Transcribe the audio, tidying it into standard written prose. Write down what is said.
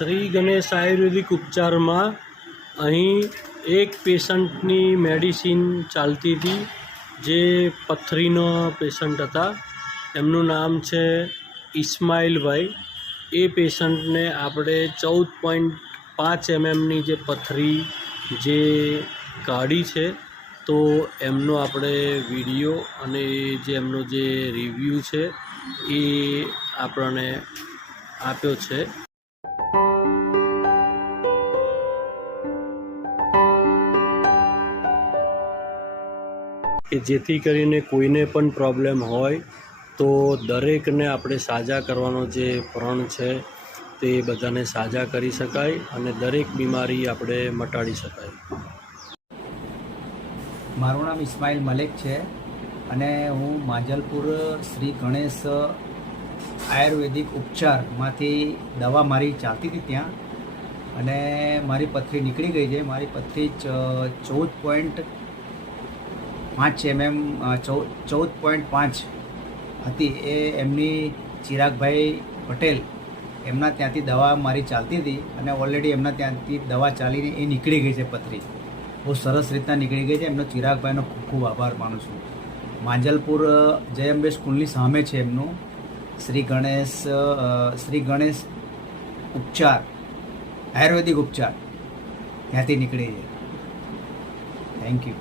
શ્રી ગણેશ આયુર્વેદિક ઉપચારમાં અહીં એક પેશન્ટની મેડિસિન ચાલતી હતી જે પથરીનો પેશન્ટ હતા. એમનું નામ છે ઇસ્માઇલભાઈ. એ પેશન્ટને આપણે 14.5 mmની જે પથરી જે કાઢી છે, તો એમનો આપણે વિડીયો અને જે એમનો જે રિવ્યૂ છે એ આપણને આપ્યો છે. કે જેથી કરીને કોઈને પણ પ્રોબ્લેમ હોય તો દરેકને આપણે સાજા કરવાનો જે પ્રણ છે તે બધાને સાજા કરી શકાય અને દરેક બીમારી આપણે મટાડી શકાય. મારું નામ ઇસ્માઇલ મલિક છે અને હું માંજલપુર શ્રી ગણેશ આયુર્વેદિક ઉપચારમાંથી દવા મારી ચાલતી હતી ત્યાં, અને મારી પથરી નીકળી ગઈ છે. મારી પથરી 14.5 હતી. એ એમની ચિરાગભાઈ પટેલ એમના ત્યાંથી દવા મારી ચાલતી હતી અને ઓલરેડી એમના ત્યાંથી દવા ચાલીને એ નીકળી ગઈ છે. પથરી બહુ સરસ રીતના નીકળી ગઈ છે. એમનો ચિરાગભાઈનો ખૂબ ખૂબ આભાર માનું છું. માંજલપુર જય અંબે સ્કૂલની સામે છે એમનું શ્રી ગણેશ ઉપચાર આયુર્વેદિક ઉપચાર, ત્યાંથી નીકળી છે. Thank you.